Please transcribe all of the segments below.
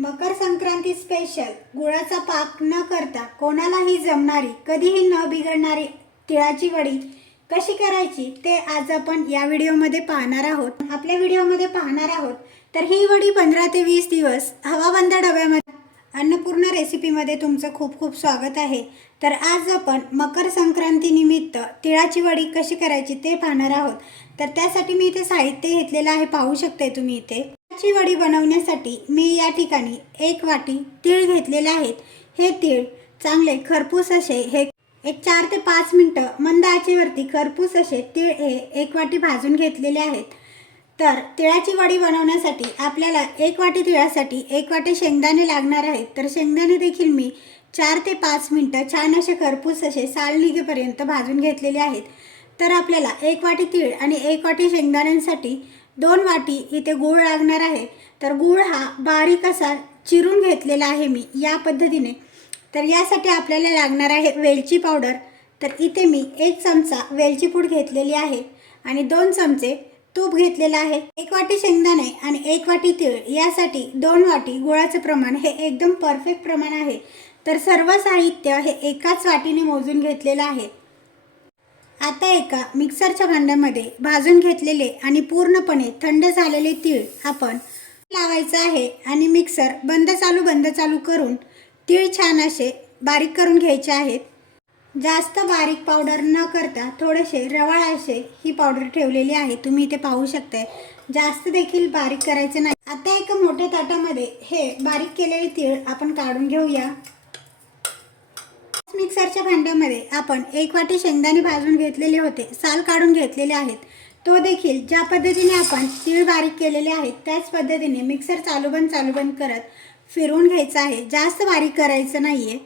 Makar Sankranti special गुळाचा पाक न करता कोणालाही जमणारी कधीही न बिघडणारी तिळाची वडी कशी करायची ते आज आपण या व्हिडिओमध्ये पाहणार आहोत. आपल्या व्हिडिओमध्ये पाहणार आहोत तर ही वडी पंधरा ते वीस दिवस हवाबंद डब्यामध्ये अन्नपूर्णा रेसिपीमध्ये तुमचं खूप खूप स्वागत आहे. तर आज आपण मकर संक्रांतीनिमित्त तिळाची वडी कशी करायची ते पाहणार आहोत. तर त्यासाठी मी इथे साहित्य घेतलेलं आहे पाहू शकते तुम्ही इथे. तिळाची वडी बनवण्यासाठी मी या ठिकाणी एक वाटी तीळ घेतलेले आहेत. हे तीळ चांगले खरपूस असे हे एक चार ते पाच मिनटं मंद आचेवरती खरपूस असे तीळ हे एक वाटी भाजून घेतलेले आहेत. तर तिळाची वडी बनवण्यासाठी आपल्याला एक वाटी तिळासाठी एक वाटी शेंगदाणे लागणार आहेत. तर शेंगदाणे देखील मी चार ते पाच मिनटं छान असे खरपूस असे साल निघेपर्यंत भाजून घेतलेले आहेत. तर आपल्याला एक वाटी तीळ आणि एक वाटी शेंगदाण्यांसाठी दोन वाटी इथे गूळ लागणार आहे. तर गूळ हा बारीक असा चिरून घेतलेला आहे मी या पद्धतीने. तर यासाठी आपल्याला लागणार आहे वेलची पावडर. तर इथे मी एक चमचा वेलची पूड घेतलेली आहे आणि दोन चमचे तूप घेतलेलं आहे. एक वाटी शेंगदाणे आणि एक वाटी तीळ यासाठी दोन वाटी गुळाचं प्रमाण हे एकदम परफेक्ट प्रमाण आहे. तर सर्व साहित्य हे एकाच वाटीने मोजून घेतलेलं आहे. आता एका मिक्सरच्या भांड्यामध्ये भाजून घेतलेले आणि पूर्णपणे थंड झालेले तीळ आपण लावायचं आहे आणि मिक्सर बंद चालू बंद चालू करून तीळ छान असे बारीक करून घ्यायचे आहेत. जास्त बारीक पावडर न करता थोडेसे रवाळ असे ही पावडर ठेवलेली आहे. तुम्ही इथे पाहू शकताय. जास्त देखील बारीक करायचे नाही. आता एका मोठ्या ताटामध्ये हे बारीक केलेले तीळ आपण काढून घेऊया. मिक्सरच्या भांड्यामध्ये आपण एक वाटी शेंगदाणे भाजून घेतलेले होते. साल काढून घेतलेले आहेत. तो देखील ज्या पद्धतीने आपण तीळ बारीक केलेले आहेत त्याच पद्धतीने मिक्सर चालू बंद चालू बंद करत फिरवून घ्यायचं आहे. जास्त बारीक करायचं नाही आहे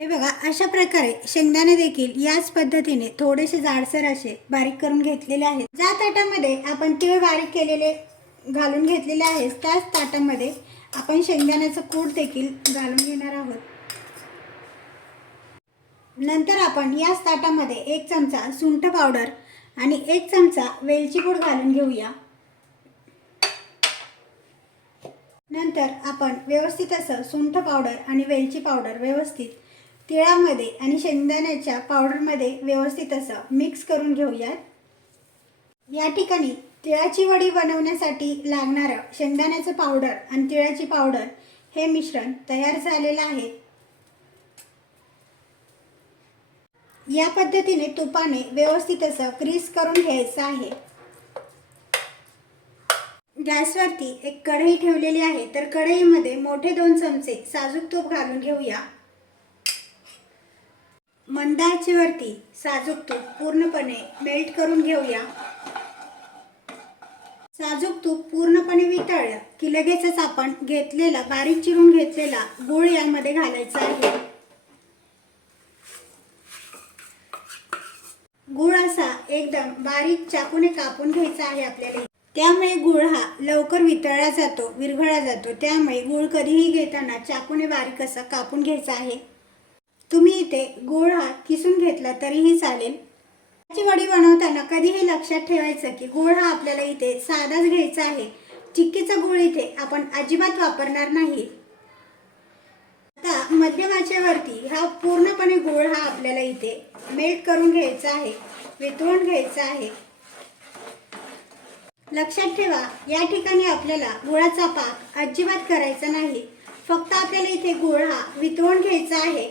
हे बघा अशा प्रकारे शेंगदाणे देखील याच पद्धतीने थोडेसे जाडसर असे बारीक करून घेतलेले आहेत. ज्या ताटामध्ये आपण तीळ बारीक केलेले घालून घेतलेले आहेत त्याच ताटामध्ये आपण शेंगदाण्याचं कूट देखील घालून घेणार आहोत. नंतर आपण याच ताटामध्ये एक चमचा सुंठ पावडर आणि एक चमचा वेलची पूड घालून घेऊया. नंतर आपण व्यवस्थित असं सुंठ पावडर आणि वेलची पावडर व्यवस्थित तिळामध्ये आणि शेंगदाण्याच्या पावडरमध्ये व्यवस्थित असं मिक्स करून घेऊयात. या ठिकाणी तिळाची वडी बनवण्यासाठी लागणारं शेंगदाण्याचं पावडर आणि तिळाची पावडर हे मिश्रण तयार झालेलं आहे. या पद्धतीने तुपाने व्यवस्थित असं क्रीस करून घ्यायचं आहे. गॅसवरती एक कढई ठेवलेली आहे. तर कढईमध्ये मोठे दोन चमचे साजूक तूप घालून घेऊया. मंदाचीवरती साजूक तूप पूर्णपणे मेल्ट करून घेऊया. साजूक तूप पूर्णपणे वितळलं की लगेचच आपण घेतलेला बारीक चिरून घेतलेला गूळ यामध्ये घालायचा आहे. गूळ असा एकदम बारीक चाकूने कापून घ्यायचा आहे आपल्याला. त्यामुळे गुळ हा लवकर वितळला जातो विरघळला जातो. त्यामुळे गूळ कधीही घेताना चाकूने बारीक असा कापून घ्यायचा आहे. तुम्ही इथे गूळ हा किसून घेतला तरीही चालेल. त्याची वडी बनवताना कधीही लक्षात ठेवायचं की गूळ हा आपल्याला इथे साधाच घ्यायचा आहे. चिक्कीचा गूळ इथे आपण अजिबात वापरणार नाही. आता मध्यमाचेवरती हा पूर्णपणे गूळ हा आपल्याला इथे मेल्ट करून घ्यायचं आहे वितळून घ्यायचं आहे. लक्षात ठेवा या ठिकाणी आपल्याला गुळाचा पाक अजिबात करायचा नाही. फक्त आपल्याला इथे गुळ हा वितळून घ्यायचा आहे.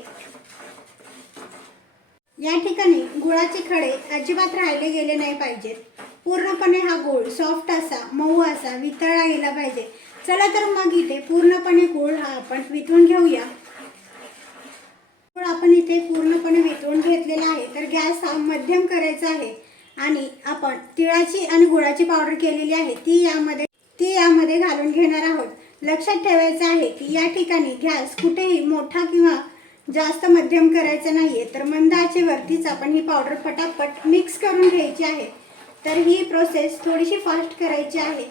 या ठिकाणी गुळाचे खडे अजिबात राहिले गेले नाही पाहिजेत. पूर्णपणे हा गूळ सॉफ्ट असा मऊ असा वितळला गेला पाहिजे. चला तर मग इथे पूर्णपणे गूळ हा आपण वितळून घेऊया. गूळ आपण इथे पूर्णपणे वितळून घेतलेला आहे तर गॅस हा मध्यम करायचा आहे. आणि आपण तिळाची आणि गुळाची पावडर केलेली आहे ती यामध्ये ती यामध्ये घालून घेणार आहोत. लक्षात ठेवायचं आहे की या ठिकाणी गॅस कुठेही मोठा किंवा जास्त मध्यम करायचा नाहीये. तर मंद आचेवरतीच आपण ही पावडर पटापट मिक्स करून घ्यायची आहे. तर ही प्रोसेस थोडीशी फास्ट करायची आहे.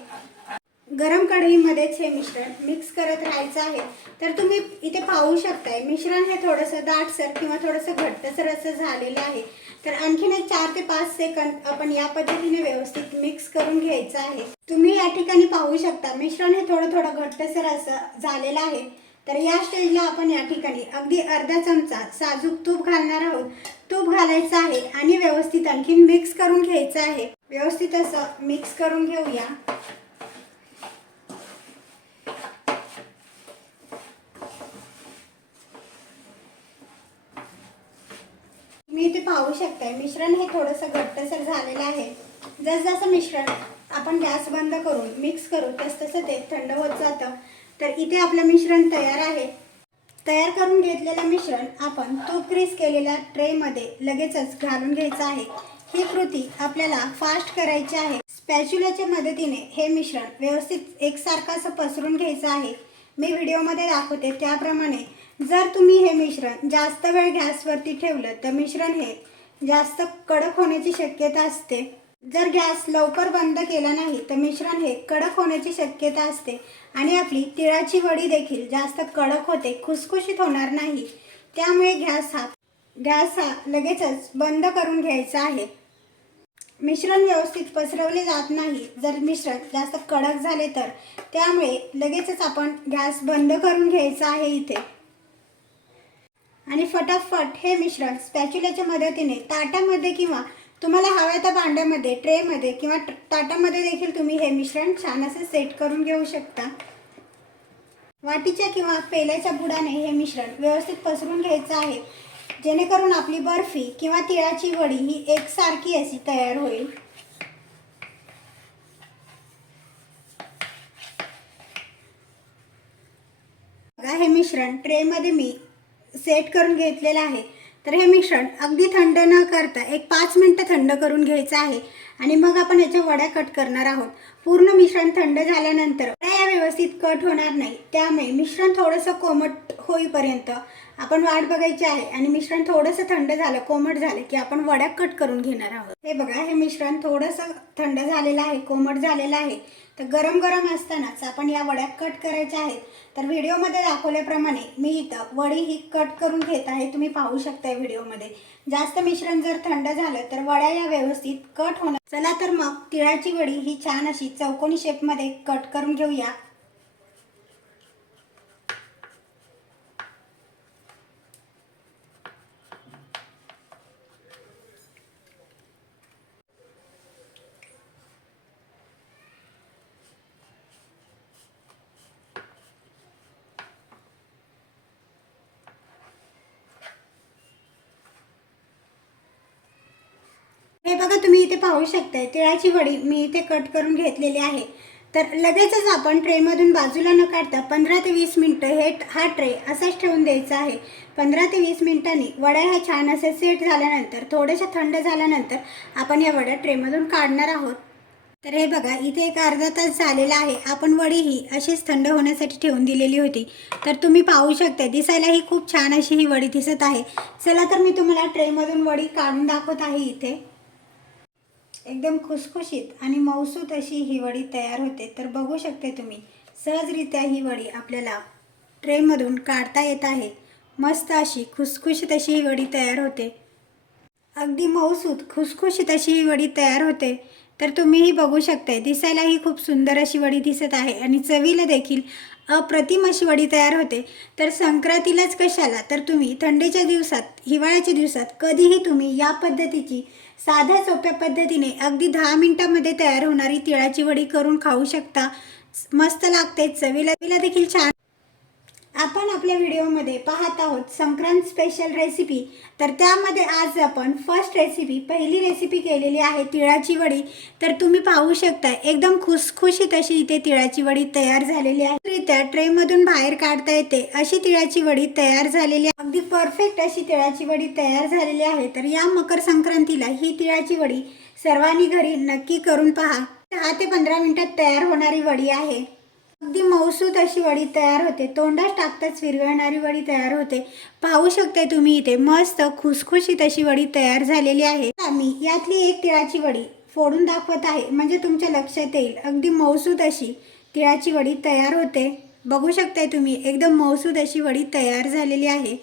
गरम कढईमध्येच हे मिश्रण मिक्स करत राहायचं आहे. तर तुम्ही इथे पाहू शकताय मिश्रण हे थोडंसं दाटसर किंवा थोडंसं घट्टसर असं झालेलं आहे. तर आणखीन एक चार ते पाच सेकंद आपण या पद्धतीने व्यवस्थित मिक्स करून घ्यायचं आहे. तुम्ही या ठिकाणी पाहू शकता मिश्रण हे थोडं थोडं घट्टसर असं झालेलं आहे. तर या स्टेजला आपण या ठिकाणी अगदी अर्धा चमचा साजूक तूप घालणार आहोत. तूप घालायचं आहे आणि व्यवस्थित आणखीन मिक्स करून घ्यायचं आहे. व्यवस्थित असं मिक्स करून घेऊया मी इथे आहे. मिश्रण हे थोडंसं घट्टसर झालेलं आहे. जसजसं मिश्रण आपण गॅस बंद करून मिक्स करू तसतसं ते थंड होत जातं. तर इथे आपलं मिश्रण तयार आहे. तयार करून घेतलेलं मिश्रण आपण तूप ग्रीस केलेल्या ट्रेमध्ये लगेचच घालून घ्यायचं आहे. ही कृती आपल्याला फास्ट करायची आहे. स्पॅच्युलाच्या मदतीने हे मिश्रण व्यवस्थित एकसारखं असं पसरून घ्यायचं आहे. मी व्हिडिओमध्ये दाखवते. त्याप्रमाणे जर तुम्ही हे मिश्रण जास्त वेळ गॅसवरती ठेवलं तर मिश्रण हे जास्त कडक होण्याची शक्यता असते. जर गॅस लवकर बंद केला नाही तर मिश्रण हे कडक होण्याची शक्यता असते आणि आपली तिळाची वडी देखील जास्त कडक होते खुसखुशीत होणार नाही. त्यामुळे गॅस हा गॅस हा लगेचच बंद करून घ्यायचा आहे. मिश्रण व्यवस्थित पसरवले जात नाही. जर मिश्रण जास्त कडक झाले तर त्यामुळे लगेचच आपण गॅस बंद करून घ्यायचा आहे इथे. आणि फटाफट हे मिश्रण स्पॅच्युलाच्या मदतीने ताटामध्ये किंवा तुम्हाला हव्या त्या भांड्यामध्ये ट्रेमध्ये किंवा ट- ताटामध्ये देखील तुम्ही हे मिश्रण छान असं सेट करून घेऊ शकता. वाटीच्या किंवा पेल्याच्या बुडाने हे मिश्रण व्यवस्थित पसरून घ्यायचं आहे. जेणेकरून आपली बर्फी किंवा तिळाची वडी ही एकसारखी अशी तयार होईल. बघा हे मिश्रण ट्रेमध्ये मी सेट करून घेतलेलं आहे. तर हे मिश्रण अगदी थंड न करता एक पाच मिनटं थंड करून घ्यायचं आहे. आणि मग आपण याच्या वड्या कट करणार आहोत. पूर्ण मिश्रण थंड झाल्यानंतर वड्या या व्यवस्थित कट होणार नाही. त्यामुळे मिश्रण थोडंसं कोमट होईपर्यंत आपण वाट बघायची आहे आणि मिश्रण थोडंसं थंड झालं कोमट झालं की आपण वड्या कट करून घेणार आहोत. हे बघा हे मिश्रण थोडंसं थंड झालेलं आहे कोमट झालेलं आहे. तर गरम गरम असतानाच आपण या वड्या कट करायच्या आहेत. तर व्हिडिओमध्ये दाखवल्याप्रमाणे मी इथं वडी ही कट करून घेत आहे. तुम्ही पाहू शकता व्हिडिओमध्ये. जास्त मिश्रण जर थंड झालं तर वड्या या व्यवस्थित कट होणार चला तर मग तिळाची वडी ही छान अशी चौकोनी शेपमध्ये कट करून घेऊया. हे बघा तुम्ही इथे पाहू शकताय तिळाची वडी मी इथे कट करून घेतलेली आहे. तर लगेचच आपण ट्रेमधून बाजूला न काढता पंधरा ते वीस मिनटं हे हा ट्रे असाच ठेवून द्यायचा आहे. पंधरा ते वीस मिनिटांनी वड्या ह्या छान असे सेट झाल्यानंतर थोड्याशा थंड झाल्यानंतर आपण या वड्या ट्रेमधून काढणार आहोत. तर हे बघा इथे एक अर्धा तास झालेला आहे. आपण वडी ही अशीच थंड होण्यासाठी ठेवून दिलेली होती. तर तुम्ही पाहू शकता दिसायला ही खूप छान अशी ही वडी दिसत आहे. चला तर मी तुम्हाला ट्रेमधून वडी काढून दाखवत आहे इथे. एकदम खुसखुशीत आणि मौसूत अशी ही वडी तयार होते तर बघू शकते तुम्ही. सहजरित्या ही वडी आपल्याला ट्रेमधून काढता येत आहे. मस्त अशी खुसखुशीत अशी ही वडी तयार होते. अगदी मऊसूत खुसखुशीत अशी ही वडी तयार होते. तर तुम्हीही बघू शकताय दिसायला ही खूप सुंदर अशी वडी दिसत आहे आणि चवीला देखील अप्रतिम अशी वडी तयार होते. तर संक्रांतीलाच कशाला तर तुम्ही थंडीच्या दिवसात हिवाळ्याच्या दिवसात कधीही तुम्ही या पद्धतीची साध्या सोप्या पद्धतीने अगदी दहा मिनटामध्ये तयार होणारी तिळाची वडी करून खाऊ शकता. मस्त लागते चवीला देखील छान आपण आपल्या व्हिडिओमध्ये पाहत आहोत संक्रांत स्पेशल रेसिपी तर त्यामध्ये आज आपण फर्स्ट रेसिपी पहिली रेसिपी केलेली आहे तिळाची वडी. तर तुम्ही पाहू शकता एकदम खुसखुशीत अशी इथे तिळाची वडी तयार झालेली आहे. रित्या ट्रेमधून बाहेर काढता येते अशी तिळाची वडी तयार झालेली आहे. अगदी परफेक्ट अशी तिळाची वडी तयार झालेली आहे. तर या मकर संक्रांतीला ही तिळाची वडी सर्वांनी घरी नक्की करून पहा. दहा ते पंधरा मिनिटात तयार होणारी वडी आहे. अगदी मौसूत अशी वडी तयार होते. तोंडात टाकताच विरघळणारी वडी तयार होते. पाहू शकताय तुम्ही इथे मस्त खुसखुशीत अशी वडी तयार झालेली आहे. मी यातली एक तिळाची वडी फोडून दाखवत आहे. म्हणजे तुमच्या लक्षात येईल. अगदी मौसूत अशी तिळाची वडी तयार होते. बघू शकताय तुम्ही एकदम मौसूद अशी वडी तयार झालेली आहे.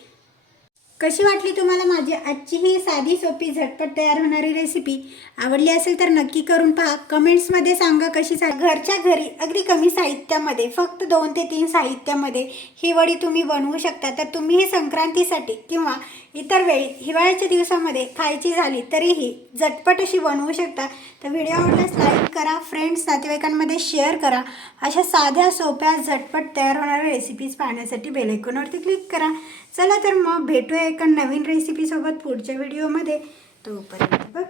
कशी वाटली तुम्हाला माझी आजची ही साधी सोपी झटपट तयार होणारी रेसिपी आवडली असेल तर नक्की करून पहा. कमेंट्समध्ये सांगा कशी सा घरच्या घरी अगदी कमी साहित्यामध्ये फक्त दोन ते तीन साहित्यामध्ये ही वडी तुम्ही बनवू शकता. तर तुम्ही ही संक्रांतीसाठी किंवा इतर वेळी हिवाळ्याच्या दिवसामध्ये खायची झाली तरीही झटपट अशी बनवू शकता. तर व्हिडिओ आवडल्यास लाईक करा फ्रेंड्स नातेवाईकांमध्ये शेअर करा. अशा साध्या सोप्या झटपट तयार होणाऱ्या रेसिपीज पाहण्यासाठी बेलायकॉनवरती क्लिक करा. चला तर मग भेटूया एका नवीन रेसिपीसोबत पुढच्या व्हिडिओमध्ये तोपर्यंत बाय